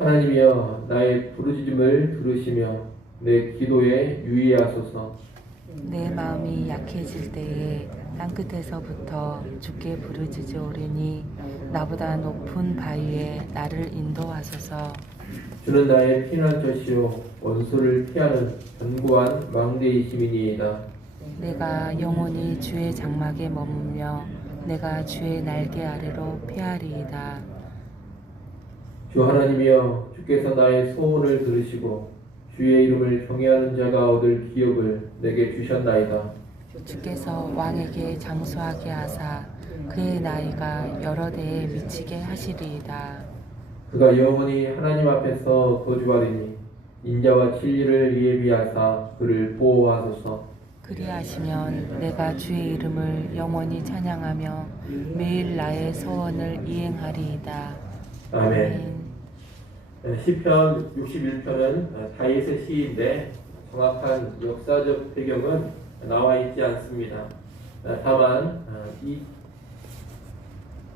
하나님이여 나의 부르짖음을 들으시며 내 기도에 유의하소서. 내 마음이 약해질 때에 땅끝에서부터 주께 부르짖으오리니 나보다 높은 바위에 나를 인도하소서. 주는 나의 피난처시요 원수를 피하는 견고한 망대이심이니이다. 내가 영원히 주의 장막에 머물며 내가 주의 날개 아래로 피하리이다. 주 하나님이여 주께서 나의 소원을 들으시고 주의 이름을 경외하는 자가 얻을 기업을 내게 주셨나이다. 주께서 왕에게 장수하게 하사 그의 나이가 여러 대에 미치게 하시리이다. 그가 영원히 하나님 앞에서 거주하리니 인자와 진리를 예비하사 그를 보호하소서. 그리하시면 내가 주의 이름을 영원히 찬양하며 매일 나의 소원을 이행하리이다. 아멘. 시편 61편은 다윗의 시인데 정확한 역사적 배경은 나와 있지 않습니다. 다만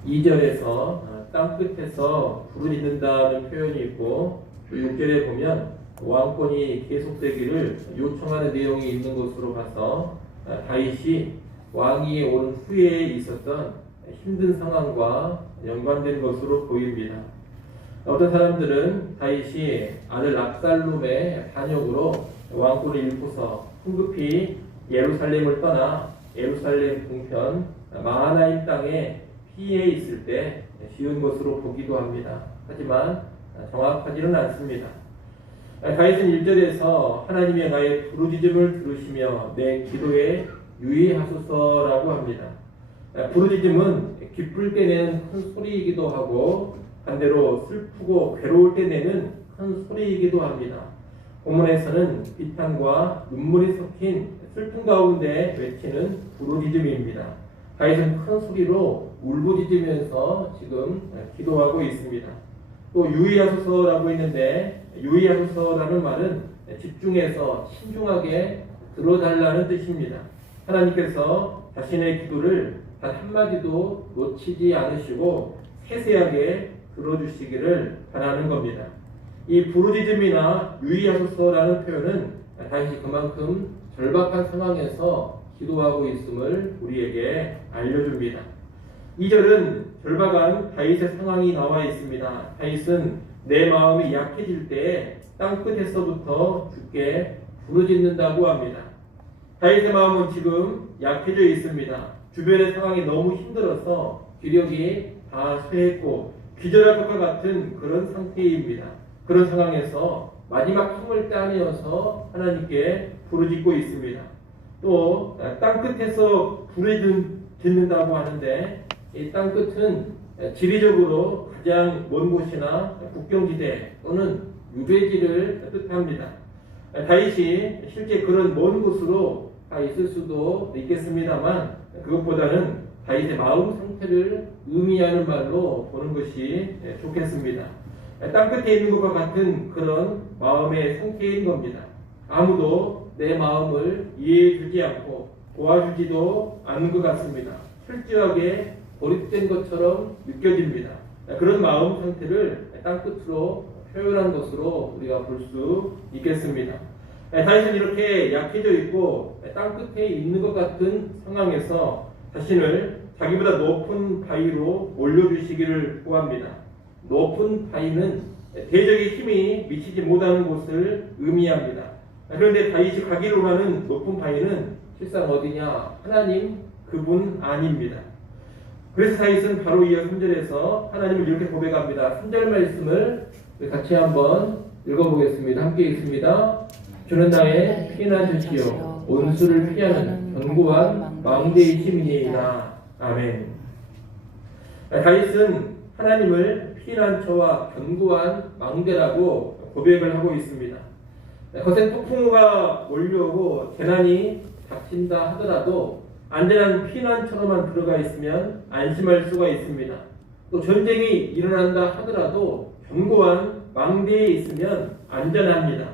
2절에서 땅끝에서 부르짖는다는 표현이 있고 6절에 보면 왕권이 계속되기를 요청하는 내용이 있는 것으로 봐서 다윗이 왕위에 오른 후에 있었던 힘든 상황과 연관된 것으로 보입니다. 어떤 사람들은 다윗이 아들 압살롬의 반역으로 왕권을 잃고서 황급히 예루살렘을 떠나 예루살렘 동편 마하나임 땅에 피해 있을 때 지은 것으로 보기도 합니다. 하지만 정확하지는 않습니다. 다윗은 1절에서 하나님의 나의 부르짖음을 들으시며 내 기도에 유의하소서라고 합니다. 부르짖음은 기쁠 때 내는 큰 소리이기도 하고 반대로 슬프고 괴로울 때 내는 큰 소리이기도 합니다. 본문에서는 비탄과 눈물이 섞인 슬픈 가운데 외치는 부르짖음입니다. 다윗은 큰 소리로 울부짖으면서 지금 기도하고 있습니다. 또 유의하소서라고 했는데 유의하소서라는 말은 집중해서 신중하게 들어달라는 뜻입니다. 하나님께서 자신의 기도를 단 한마디도 놓치지 않으시고 세세하게 들어주시기를 바라는 겁니다. 이 부르짖음이나 유의하소서라는 표현은 다윗이 그만큼 절박한 상황에서 기도하고 있음을 우리에게 알려줍니다. 2절은 절박한 다윗의 상황이 나와 있습니다. 다윗은 내 마음이 약해질 때 땅끝에서부터 주께 부르짖는다고 합니다. 다윗의 마음은 지금 약해져 있습니다. 주변의 상황이 너무 힘들어서 기력이 다 쇠했고 기절할 것과 같은 그런 상태입니다. 그런 상황에서 마지막 힘을 따내어서 하나님께 부르짖고 있습니다. 또 땅끝에서 부르짖는다고 하는데 이 땅끝은 지리적으로 가장 먼 곳이나 국경지대 또는 유배지를 뜻합니다. 다윗이 실제 그런 먼 곳으로 가 있을 수도 있겠습니다만 그것보다는 다윗의 마음 상태를 의미하는 말로 보는 것이 좋겠습니다. 땅끝에 있는 것과 같은 그런 마음의 상태인 겁니다. 아무도 내 마음을 이해해 주지 않고 도와주지도 않는 것 같습니다. 철저하게 고립된 것처럼 느껴집니다. 그런 마음 상태를 땅끝으로 표현한 것으로 우리가 볼 수 있겠습니다. 다윗은 이렇게 약해져 있고 땅끝에 있는 것 같은 상황에서 자신을 자기보다 높은 바위로 올려주시기를 구합니다. 높은 바위는 대적의 힘이 미치지 못하는 곳을 의미합니다. 그런데 다윗이 가기로 하는 높은 바위는 실상 어디냐? 하나님 그분 아닙니다. 그래서 다윗은 바로 이어 3절에서 하나님을 이렇게 고백합니다. 3절 말씀을 같이 한번 읽어보겠습니다. 함께 읽습니다. 주는 나의 피난처시요 원수를 피하는 견고한 망대이심이니이다. 아멘. 다윗은 하나님을 피난처와 견고한 망대라고 고백을 하고 있습니다. 거센 폭풍우가 몰려오고 재난이 닥친다 하더라도 안전한 피난처로만 들어가 있으면 안심할 수가 있습니다. 또 전쟁이 일어난다 하더라도 견고한 망대에 있으면 안전합니다.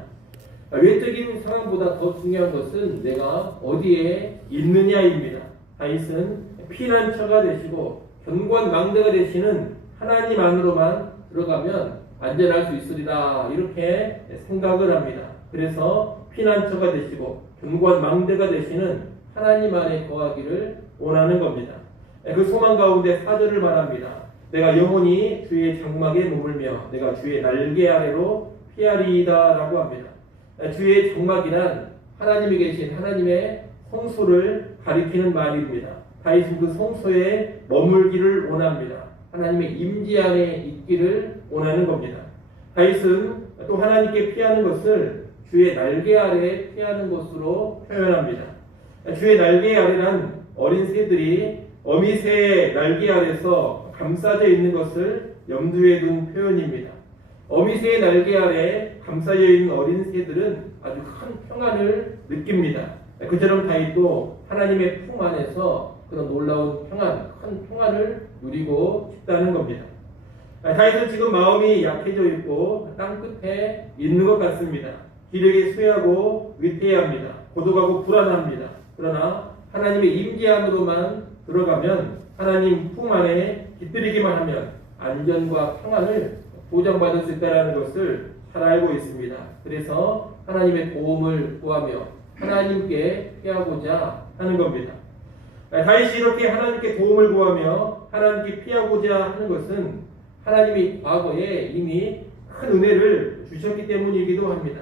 외적인 상황보다 더 중요한 것은 내가 어디에 있느냐입니다. 다윗은 피난처가 되시고 견고한 망대가 되시는 하나님 안으로만 들어가면 안전할 수 있으리라 이렇게 생각을 합니다. 그래서 피난처가 되시고 견고한 망대가 되시는 하나님 안에 거하기를 원하는 겁니다. 그 소망 가운데 4절을 말합니다. 내가 영원히 주의 장막에 머물며 내가 주의 날개 아래로 피하리이다 라고 합니다. 주의 장막이란 하나님이 계신 하나님의 성소를 가리키는 말입니다. 다윗은 그 성소에 머물기를 원합니다. 하나님의 임재 안에 있기를 원하는 겁니다. 다윗은 또 하나님께 피하는 것을 주의 날개 아래에 피하는 것으로 표현합니다. 주의 날개 아래란 어린 새들이 어미새의 날개 아래서 감싸져 있는 것을 염두에 둔 표현입니다. 어미새의 날개 아래 감싸져 있는 어린 새들은 아주 큰 평안을 느낍니다. 그처럼 다윗도 하나님의 품 안에서 그런 놀라운 평안, 큰 평안을 누리고 싶다는 겁니다. 다윗은 지금 마음이 약해져 있고 땅끝에 있는 것 같습니다. 기력이 쇠하고 위태합니다. 고독하고 불안합니다. 그러나 하나님의 임재 안으로만 들어가면 하나님 품 안에 깃들이기만 하면 안전과 평안을 보장받을 수 있다는 것을 잘 알고 있습니다. 그래서 하나님의 도움을 구하며 하나님께 피하고자 하는 겁니다. 다윗이 이렇게 하나님께 도움을 구하며 하나님께 피하고자 하는 것은 하나님이 과거에 이미 큰 은혜를 주셨기 때문이기도 합니다.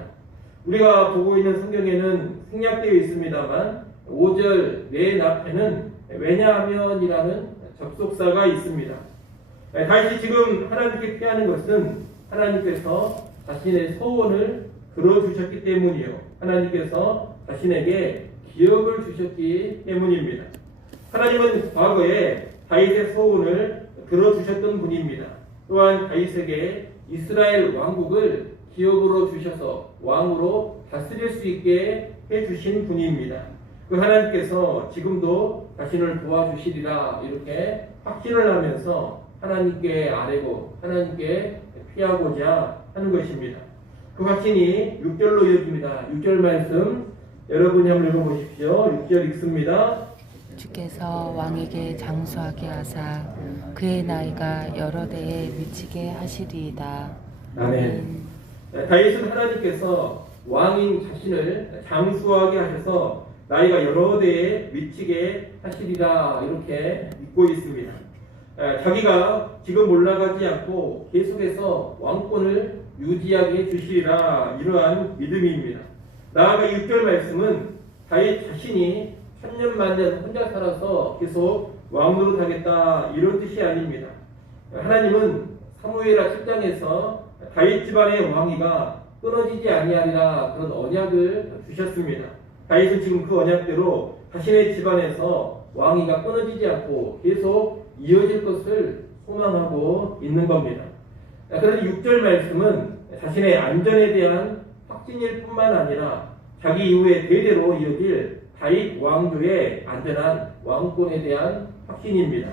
우리가 보고 있는 성경에는 생략되어 있습니다만 5절 맨 앞에는 왜냐하면이라는 접속사가 있습니다. 다윗이 지금 하나님께 피하는 것은 하나님께서 자신의 소원을 들어주셨기 때문이요. 하나님께서 자신에게 기업을 주셨기 때문입니다. 하나님은 과거에 다윗의 소원을 들어주셨던 분입니다. 또한 다윗에게 이스라엘 왕국을 기업으로 주셔서 왕으로 다스릴 수 있게 해주신 분입니다. 그 하나님께서 지금도 자신을 도와주시리라 이렇게 확신을 하면서 하나님께 아뢰고 하나님께 피하고자 하는 것입니다. 그 확신이 6절로 이어집니다. 6절 말씀 여러분이 한번 읽어보십시오. 6절 읽습니다. 주께서 왕에게 장수하게 하사 그의 나이가 여러 대에 미치게 하시리이다. 아멘. 다윗은 하나님께서 왕인 자신을 장수하게 하셔서 나이가 여러 대에 미치게 하시리라 이렇게 믿고 있습니다. 자기가 지금 올라가지 않고 계속해서 왕권을 유지하게 해주시리라 이러한 믿음입니다. 나아가 6절 말씀은 다윗 자신이 천년 만년 혼자 살아서 계속 왕노릇 하겠다 이런 뜻이 아닙니다. 하나님은 사무엘하 7장에서 다윗 집안의 왕위가 끊어지지 아니하리라 그런 언약을 주셨습니다. 다윗은 지금 그 언약대로 자신의 집안에서 왕위가 끊어지지 않고 계속 이어질 것을 소망하고 있는 겁니다. 그런데 6절 말씀은 자신의 안전에 대한 확신일 뿐만 아니라 자기 이후에 대대로 이어질 다윗 왕조의 안전한 왕권에 대한 확신입니다.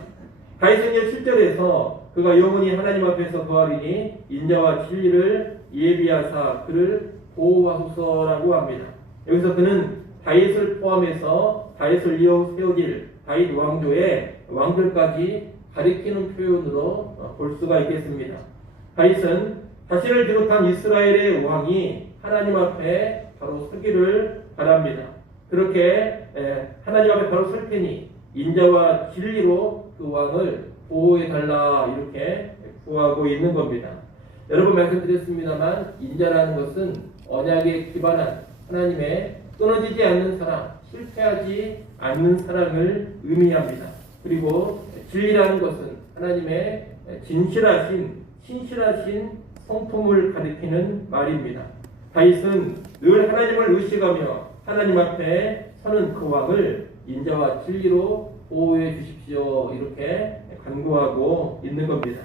다윗은 7절에서 그가 영원히 하나님 앞에서 거하리니 인자와 진리를 예비하사 그를 보호하소서라고 합니다. 여기서 그는 다윗을 포함해서 다윗을 이어 세워질 다윗 왕조의 왕들까지 가리키는 표현으로 볼 수가 있겠습니다. 다윗은 자신을 비롯한 이스라엘의 왕이 하나님 앞에 바로 서기를 바랍니다. 그렇게 하나님 앞에 바로 설 테니 인자와 진리로 그 왕을 보호해달라 이렇게 구하고 있는 겁니다. 여러 번 말씀드렸습니다만 인자라는 것은 언약에 기반한 하나님의 끊어지지 않는 사랑, 실패하지 않는 사랑을 의미합니다. 그리고 진리라는 것은 하나님의 진실하신, 신실하신 성품을 가리키는 말입니다. 다윗은 늘 하나님을 의식하며 하나님 앞에 서는 그 왕을 인자와 진리로 보호해 주십시오 이렇게 간구하고 있는 겁니다.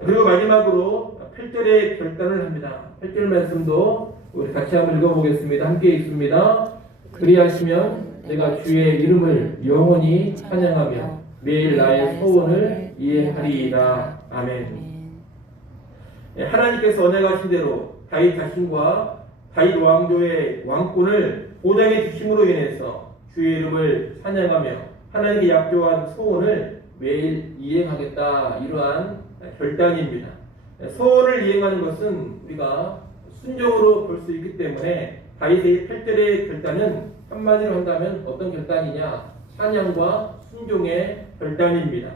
그리고 마지막으로 8절의 결단을 합니다. 8절 말씀도 우리 같이 한번 읽어보겠습니다. 함께 읽습니다. 그리하시면 내가 주의 이름을 영원히 찬양하며 매일 나의 소원을 이해하리이다. 아멘. 하나님께서 언약하신 대로 다윗 자신과 다윗 왕조의 왕권을 보장해 주심으로 인해서 주의 이름을 찬양하며 하나님께 약조한 소원을 매일 이행하겠다 이러한 결단입니다. 소원을 이행하는 것은 우리가 순종으로 볼 수 있기 때문에 다윗의 8절의 결단은 한마디로 한다면 어떤 결단이냐? 찬양과 순종의 결단입니다.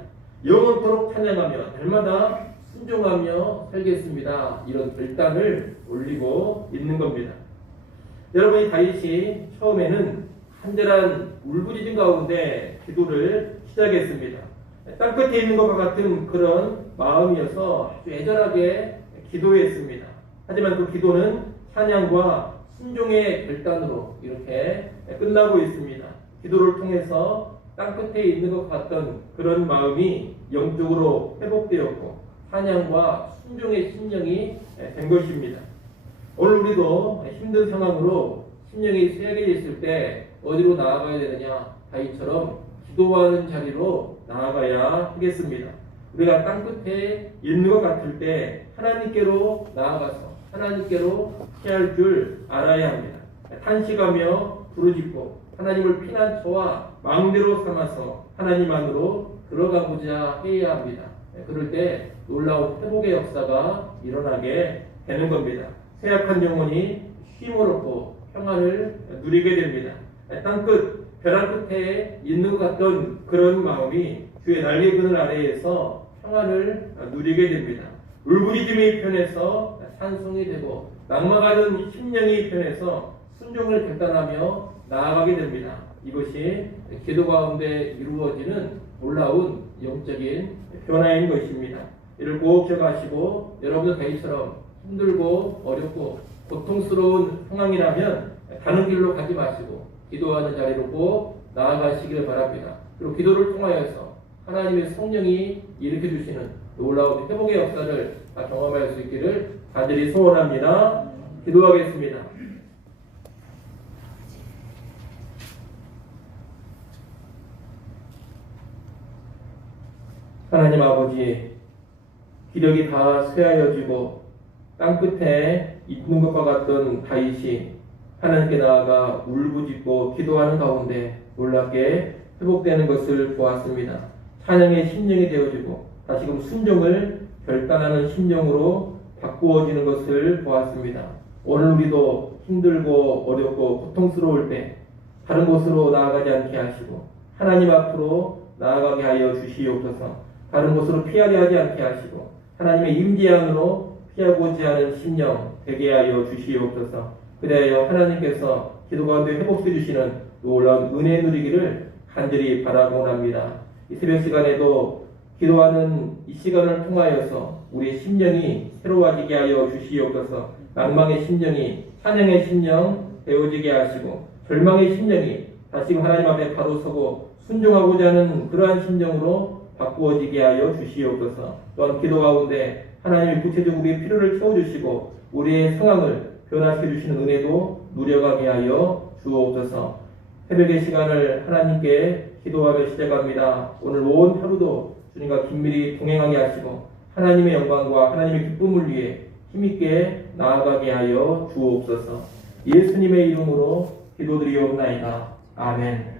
영원토록 찬양하며 날마다 순종하며 살겠습니다. 이런 결단을 올리고 있는 겁니다. 여러분이 다윗이 처음에는 간절한 울부짖음 가운데 기도를 시작했습니다. 땅끝에 있는 것과 같은 그런 마음이어서 아주 애절하게 기도했습니다. 하지만 그 기도는 찬양과 순종의 결단으로 이렇게 끝나고 있습니다. 기도를 통해서 땅끝에 있는 것 같던 그런 마음이 영적으로 회복되었고 찬양과 순종의 심령이 된 것입니다. 오늘 우리도 힘든 상황으로 심령이 쇠약해졌을 때 어디로 나아가야 되느냐? 다윗처럼 기도하는 자리로 나아가야 하겠습니다. 우리가 땅끝에 있는 것 같을 때 하나님께로 나아가서 하나님께로 피할 줄 알아야 합니다. 탄식하며 부르짖고 하나님을 피난처와 망대로 삼아서 하나님 안으로 들어가고자 해야 합니다. 그럴 때 놀라운 회복의 역사가 일어나게 되는 겁니다. 쇠약한 영혼이 쉼을 얻고 평안을 누리게 됩니다. 땅끝, 벼랑 끝에 있는 것 같던 그런 마음이 주의 날개 그늘 아래에서 평안을 누리게 됩니다. 울부짖음이 편해서 찬송이 되고 낙망하는 심령이 편해서 순종을 결단하며 나아가게 됩니다. 이것이 기도 가운데 이루어지는 놀라운 영적인 변화인 것입니다. 이를 꼭 기억하시고 여러분도 다윗처럼 힘들고 어렵고 고통스러운 상황이라면 다른 길로 가지 마시고 기도하는 자리로 꼭 나아가시기를 바랍니다. 그리고 기도를 통하여서 하나님의 성령이 일으켜 주시는 놀라운 회복의 역사를 경험할 수 있기를 간절히 소원합니다. 기도하겠습니다. 하나님 아버지, 기력이 다 쇠하여지고 땅끝에 있는 것과 같던 다윗이 하나님께 나아가 울부짖고 기도하는 가운데 놀랍게 회복되는 것을 보았습니다. 찬양의 심령이 되어지고 다시금 순종을 결단하는 심령으로 바꾸어지는 것을 보았습니다. 오늘 우리도 힘들고 어렵고 고통스러울 때 다른 곳으로 나아가지 않게 하시고 하나님 앞으로 나아가게 하여 주시옵소서. 다른 곳으로 피하려 하지 않게 하시고 하나님의 임재 안으로 피하고자 하는 심령 되게 하여 주시옵소서. 그래야 하나님께서 기도 가운데 회복해 주시는 놀라운 은혜 누리기를 간절히 바라고 합니다. 이 새벽 시간에도 기도하는 이 시간을 통하여서 우리의 심령이 새로워지게 하여 주시옵소서. 낭망의 심령이 찬양의 심령 되어지게 하시고 절망의 심령이 다시금 하나님 앞에 바로 서고 순종하고자 하는 그러한 심령으로 바꾸어지게 하여 주시옵소서. 또한 기도 가운데 하나님이 구체적으로 우리의 필요를 채워주시고 우리의 상황을 변화시켜 주시는 은혜도 누려가게 하여 주옵소서. 새벽의 시간을 하나님께 기도하며 시작합니다. 오늘 온 하루도 주님과 긴밀히 동행하게 하시고 하나님의 영광과 하나님의 기쁨을 위해 힘있게 나아가게 하여 주옵소서. 예수님의 이름으로 기도드리옵나이다. 아멘.